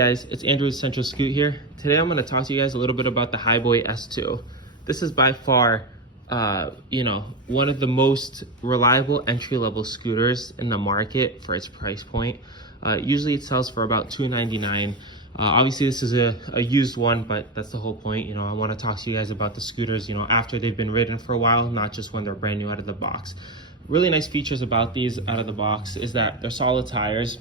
Guys, it's Andrew with Central Scoot here. Today I'm going to talk to you guys a little bit about the Hiboy S2. This is by far, one of the most reliable entry-level scooters in the market for its price point. Usually it sells for about $299. Obviously this is a used one, but that's the whole point. I want to talk to you guys about the scooters, after they've been ridden for a while, not just when they're brand new out of the box. Really nice features about these out of the box is that they're solid tires.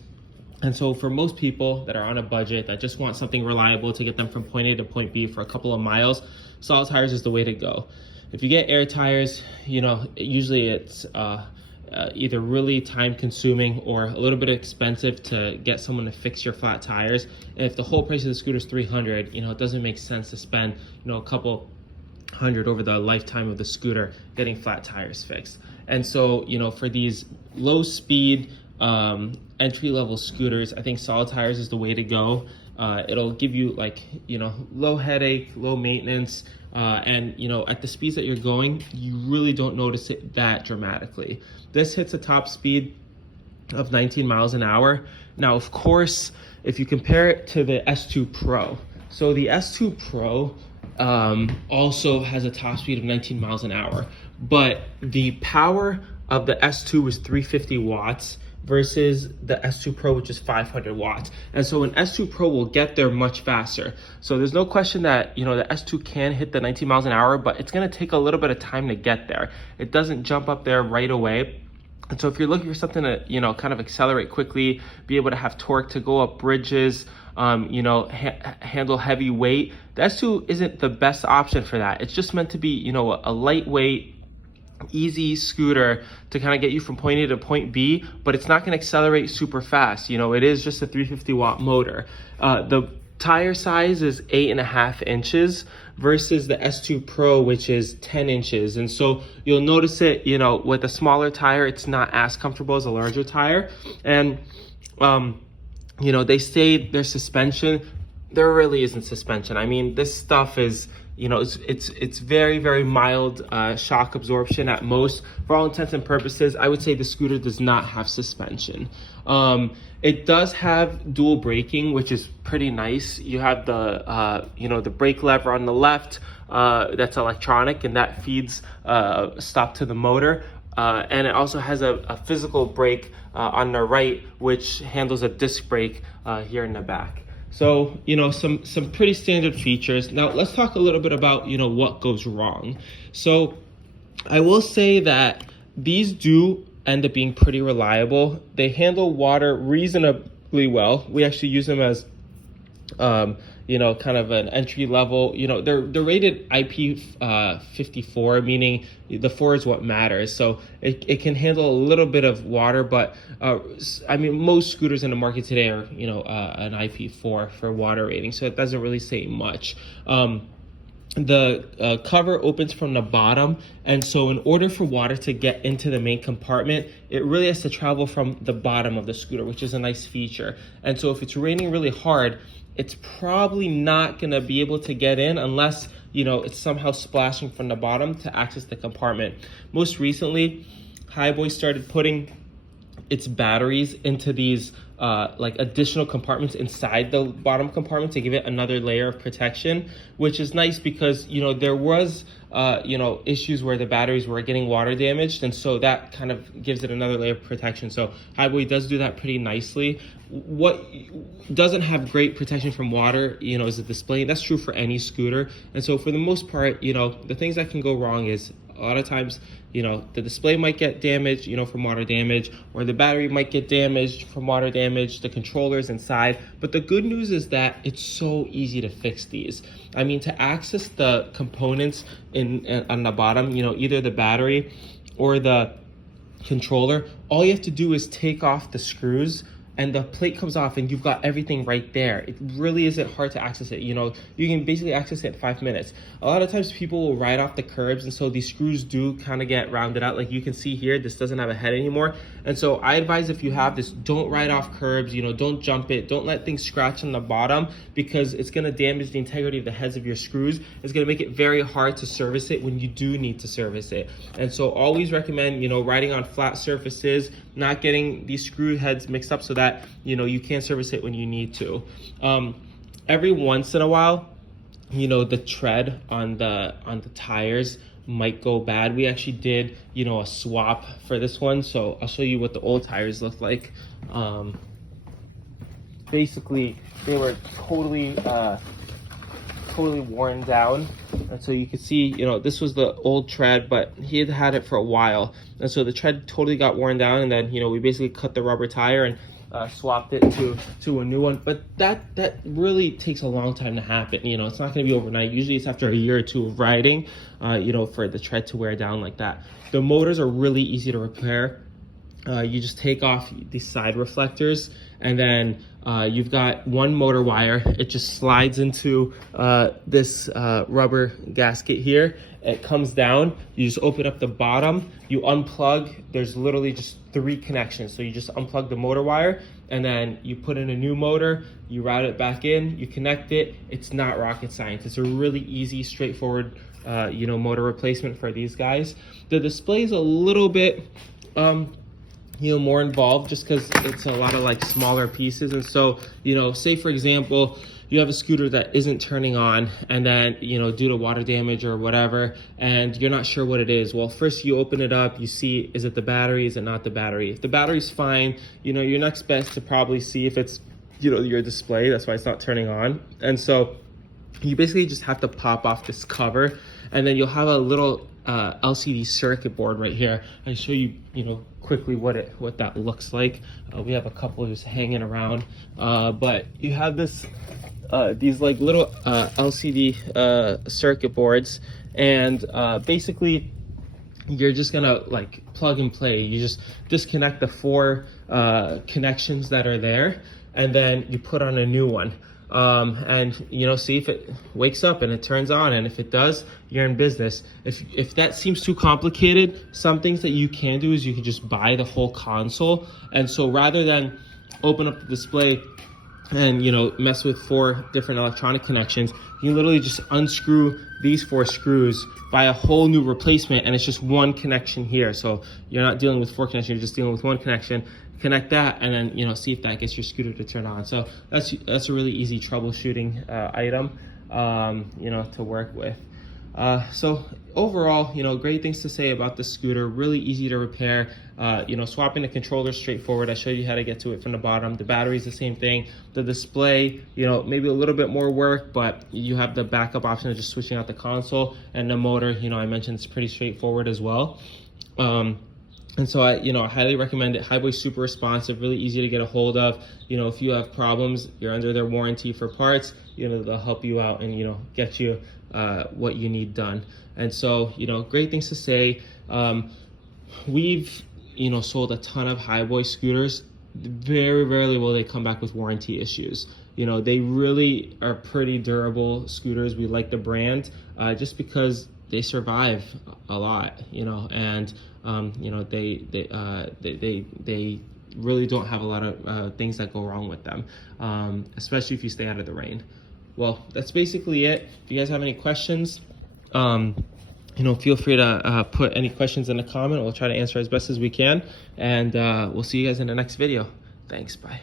And so for most people that are on a budget that just want something reliable to get them from point A to point B for a couple of miles, solid tires is the way to go. If you get air tires, usually it's either really time consuming or a little bit expensive to get someone to fix your flat tires. And if the whole price of the scooter is $300, it doesn't make sense to spend, a couple hundred over the lifetime of the scooter getting flat tires fixed. And so, for these low speed, entry-level scooters, I think solid tires is the way to go. It'll give you low headache, low maintenance, and at the speeds that you're going, you really don't notice it that dramatically. This hits a top speed of 19 miles an hour. Now, of course, if you compare it to the S2 Pro, so the S2 Pro also has a top speed of 19 miles an hour, but the power of the S2 was 350 watts versus the S2 Pro, which is 500 watts. And so an S2 Pro will get there much faster. So there's no question that, the S2 can hit the 19 miles an hour, but it's gonna take a little bit of time to get there. It doesn't jump up there right away. And so if you're looking for something to, kind of accelerate quickly, be able to have torque to go up bridges, handle heavy weight, the S2 isn't the best option for that. It's just meant to be, a lightweight, easy scooter to kind of get you from point A to point B, but it's not going to accelerate super fast. It is just a 350 watt motor. The tire size is 8.5 inches versus the S2 Pro, which is 10 inches. And so you'll notice it, with a smaller tire, it's not as comfortable as a larger tire. And, they say there's suspension. There really isn't suspension. I mean, this stuff is, it's very, very mild shock absorption at most. For all intents and purposes, I would say the scooter does not have suspension. It does have dual braking, which is pretty nice. You have the, the brake lever on the left that's electronic, and that feeds stop to the motor. And it also has a physical brake on the right, which handles a disc brake here in the back. So, some pretty standard features. Now, let's talk a little bit about, what goes wrong. So, I will say that these do end up being pretty reliable. They handle water reasonably well. We actually use them as, kind of an entry level. They're rated IP54, meaning the 4 is what matters. So it can handle a little bit of water, but most scooters in the market today are, an IP4 for water rating. So it doesn't really say much. The cover opens from the bottom, and so in order for water to get into the main compartment, it really has to travel from the bottom of the scooter, which is a nice feature. And so if it's raining really hard, it's probably not going to be able to get in unless, it's somehow splashing from the bottom to access the compartment. Most recently, Hiboy started putting its batteries into these additional compartments inside the bottom compartment to give it another layer of protection, which is nice because there was issues where the batteries were getting water damaged, and so that kind of gives it another layer of protection. So Hiboy does do that pretty nicely. What doesn't have great protection from water, is the display. That's true for any scooter. And so for the most part, the things that can go wrong is a lot of times, the display might get damaged, from water damage, or the battery might get damaged from water damage, the controllers inside. But the good news is that it's so easy to fix these. I mean, to access the components on the bottom, either the battery or the controller, all you have to do is take off the screws and the plate comes off and you've got everything right there. It really isn't hard to access it. You can basically access it in 5 minutes. A lot of times people will ride off the curbs, and so these screws do kind of get rounded out. Like you can see here, this doesn't have a head anymore. And so I advise, if you have this, don't ride off curbs, don't jump it, don't let things scratch on the bottom, because it's gonna damage the integrity of the heads of your screws. It's gonna make it very hard to service it when you do need to service it. And so always recommend, riding on flat surfaces, not getting these screw heads mixed up so that, you know, you can service it when you need to. Every once in a while, you know, the tread on the tires might go bad. We actually did, you know, a swap for this one, so I'll show you what the old tires look like. Basically, they were totally worn down, and so you can see, you know, this was the old tread, but he had had it for a while, and so the tread totally got worn down, and then, you know, we basically cut the rubber tire and swapped it to a new one. But that really takes a long time to happen. You know, it's not going to be overnight. Usually it's after a year or two of riding, you know, for the tread to wear down like that. The motors are really easy to repair. You just take off these side reflectors, and then you've got one motor wire. It just slides into this rubber gasket here. It comes down, you just open up the bottom, you unplug. There's literally just 3 connections. So you just unplug the motor wire, and then you put in a new motor, you route it back in, you connect it. It's not rocket science. It's a really easy, straightforward you know, motor replacement for these guys. The display is a little bit you know, more involved, just because it's a lot of like smaller pieces. And so, you know, say for example, you have a scooter that isn't turning on, and then, you know, due to water damage or whatever, and you're not sure what it is. Well, first you open it up, you see, is it the battery, is it not the battery? If the battery's fine, you know, your next best to probably see if it's, you know, your display, that's why it's not turning on. And so you basically just have to pop off this cover, and then you'll have a little LCD circuit board right here. I show you, you know, quickly what that looks like. We have a couple just hanging around, but you have this these like little LCD circuit boards, and basically you're just gonna like plug and play. You just disconnect the 4 connections that are there, and then you put on a new one. And, you know, see if it wakes up and it turns on, and if it does, you're in business. If that seems too complicated, some things that you can do is you can just buy the whole console. And so rather than open up the display and, you know, mess with 4 different electronic connections, you can literally just unscrew these 4 screws, buy a whole new replacement, and it's just 1 connection here. So you're not dealing with 4 connections, you're just dealing with 1 connection. Connect that, and then, you know, see if that gets your scooter to turn on. So that's a really easy troubleshooting item, you know, to work with. So overall, you know, great things to say about the scooter. Really easy to repair. You know, swapping the controller straightforward. I showed you how to get to it from the bottom. The battery's the same thing. The display, you know, maybe a little bit more work, but you have the backup option of just switching out the console. And the motor, you know, I mentioned it's pretty straightforward as well. And so I highly recommend it. Hiboy's super responsive, really easy to get a hold of. You know, if you have problems, you're under their warranty for parts. You know, they'll help you out and, you know, get you what you need done. And so, you know, great things to say. We've, you know, sold a ton of Hiboy scooters. Very rarely will they come back with warranty issues. You know, they really are pretty durable scooters. We like the brand just because they survive a lot, you know, and you know, they really don't have a lot of things that go wrong with them, especially if you stay out of the rain. Well, that's basically it. If you guys have any questions, you know, feel free to put any questions in the comment. We'll try to answer as best as we can, and we'll see you guys in the next video. Thanks, bye.